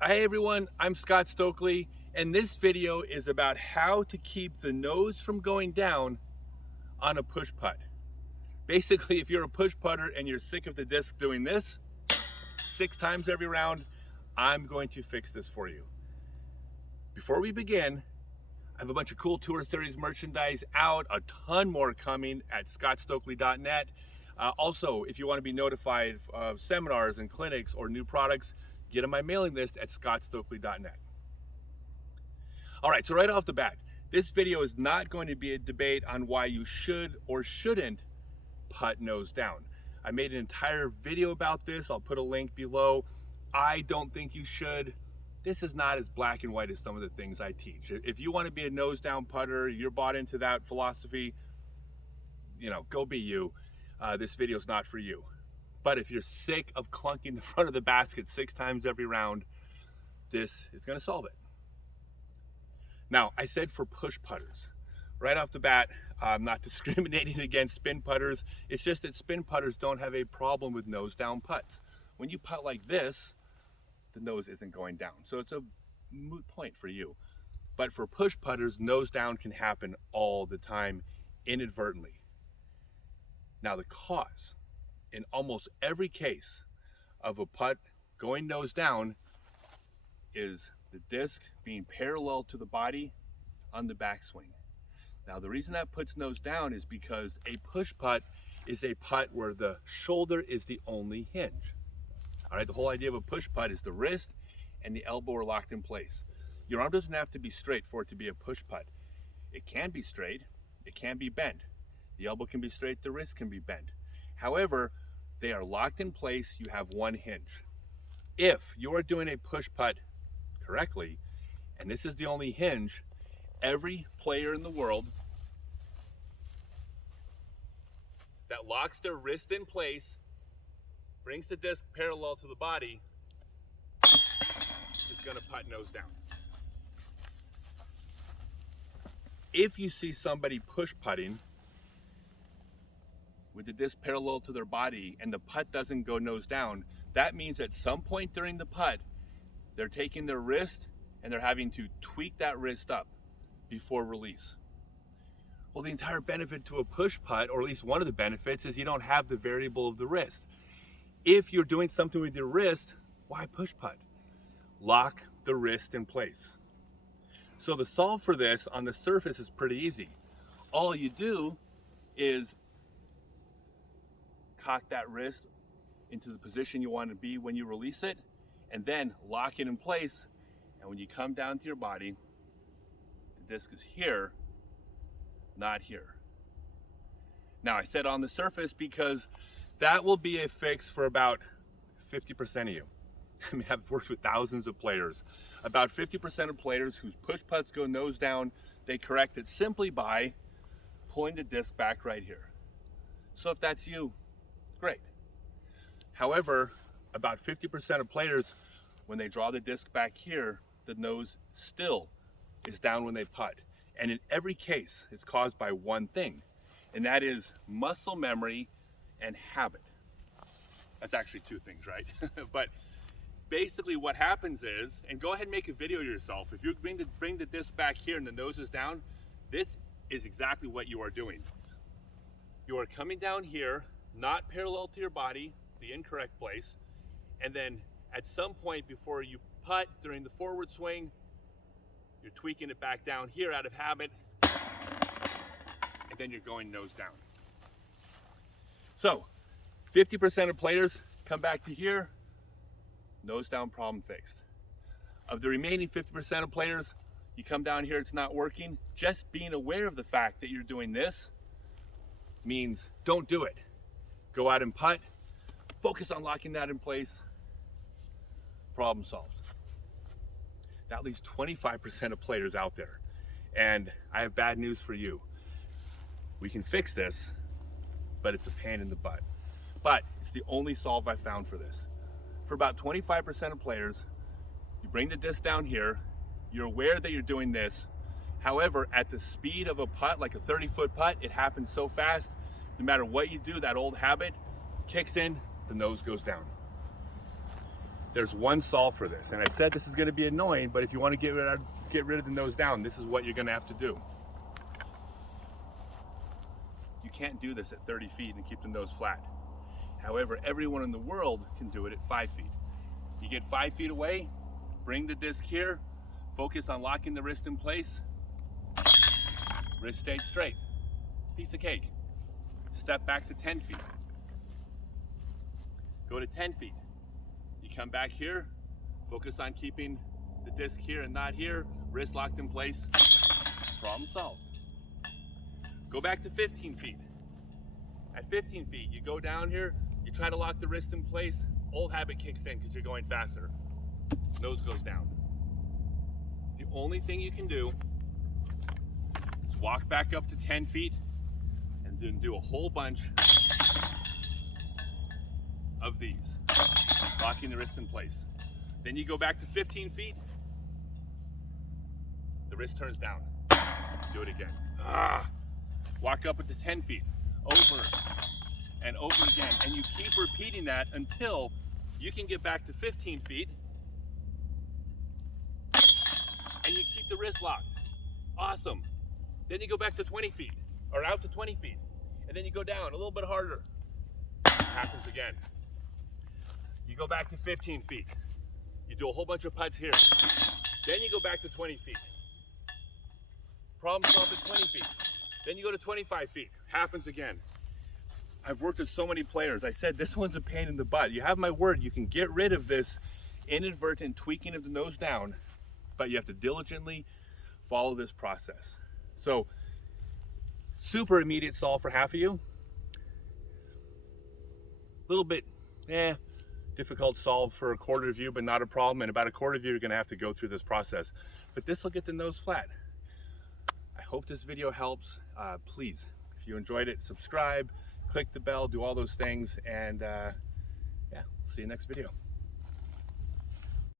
Hi everyone, I'm Scott Stokely, and this video is about how to keep the nose from going down on a push putt. Basically, if you're a push putter and you're sick of the disc doing this 6 times every round, I'm going to fix this for you. Before we begin, I have a bunch of cool Tour Series merchandise out, a ton more coming at scottstokely.net. Also, if you want to be notified of seminars and clinics or new products, get on my mailing list at scottstokely.net. All right, so right off the bat, this video is not going to be a debate on why you should or shouldn't putt nose down. I made an entire video about this. I'll put a link below. I don't think you should. This is not as black and white as some of the things I teach. If you want to be a nose down putter, you're bought into that philosophy, go be you. This video is not for you. But if you're sick of clunking the front of the basket 6 times every round, this is going to solve it. Now, I said for push putters. Right off the bat, I'm not discriminating against spin putters. It's just that spin putters don't have a problem with nose down putts. When you putt like this, the nose isn't going down. So it's a moot point for you. But for push putters, nose down can happen all the time inadvertently. Now, the cause in almost every case of a putt going nose down is the disc being parallel to the body on the backswing. Now, the reason that puts nose down is because a push putt is a putt where the shoulder is the only hinge. All right, the whole idea of a push putt is the wrist and the elbow are locked in place. Your arm doesn't have to be straight for it to be a push putt. It can be straight, it can be bent. The elbow can be straight, the wrist can be bent. However, they are locked in place, you have one hinge. If you are doing a push putt correctly, and this is the only hinge, every player in the world that locks their wrist in place, brings the disc parallel to the body, is going to putt nose down. If you see somebody push putting with the disc parallel to their body and the putt doesn't go nose down, that means at some point during the putt, they're taking their wrist and they're having to tweak that wrist up before release. Well, the entire benefit to a push putt, or at least one of the benefits, is you don't have the variable of the wrist. If you're doing something with your wrist, why push putt? Lock the wrist in place. So the solve for this on the surface is pretty easy. All you do is cock that wrist into the position you want to be when you release it, and then lock it in place. And when you come down to your body, the disc is here, not here. Now, I said on the surface because that will be a fix for about 50% of you. I mean, I've worked with thousands of players. About 50% of players whose push putts go nose down, they correct it simply by pulling the disc back right here. So if that's you, great. However, about 50% of players, when they draw the disc back here, the nose still is down when they putt. And in every case, it's caused by one thing, and that is muscle memory and habit. That's actually 2 things, right? But basically what happens is, and go ahead and make a video yourself, if you bring the disc back here and the nose is down, this is exactly what you are doing. You are coming down here, not parallel to your body, the incorrect place, and then at some point before you putt during the forward swing, you're tweaking it back down here out of habit, and then you're going nose down. So 50% of players come back to here, nose down, problem fixed. Of the remaining 50% of players, you come down here, it's not working. Just being aware of the fact that you're doing this means don't do it. Go out and putt, focus on locking that in place, problem solved. That leaves 25% of players out there. And I have bad news for you. We can fix this, but it's a pain in the butt. But it's the only solve I found for this. For about 25% of players, you bring the disc down here, you're aware that you're doing this. However, at the speed of a putt, like a 30-foot putt, it happens so fast, no matter what you do, that old habit kicks in, the nose goes down. There's one solve for this, and I said this is going to be annoying, but if you want to get rid of the nose down, this is what you're going to have to do. You can't do this at 30 feet and keep the nose flat. However, everyone in the world can do it at 5 feet. You get 5 feet away, bring the disc here, focus on locking the wrist in place, wrist stays straight, piece of cake. Step back to 10 feet. Go to 10 feet. You come back here, focus on keeping the disc here and not here, wrist locked in place, problem solved. Go back to 15 feet. At 15 feet, you go down here, you try to lock the wrist in place, old habit kicks in because you're going faster. Nose goes down. The only thing you can do is walk back up to 10 feet and then do a whole bunch of these, locking the wrist in place. Then you go back to 15 feet, the wrist turns down. Do it again. Walk up to 10 feet, over and over again, and you keep repeating that until you can get back to 15 feet and you keep the wrist locked. Awesome. Then you go back to 20 feet or out to 20 feet, and then you go down a little bit harder. Happens again. You go back to 15 feet. You do a whole bunch of putts here. Then you go back to 20 feet. Problem solved at 20 feet. Then you go to 25 feet. Happens again. I've worked with so many players. I said this one's a pain in the butt. You have my word, you can get rid of this inadvertent tweaking of the nose down, but you have to diligently follow this process. So, super immediate solve for half of you. A little bit, difficult solve for a quarter of you, but not a problem. And about a quarter of you are going to have to go through this process. But this will get the nose flat. I hope this video helps. Please, if you enjoyed it, subscribe, click the bell, do all those things, and yeah, see you next video.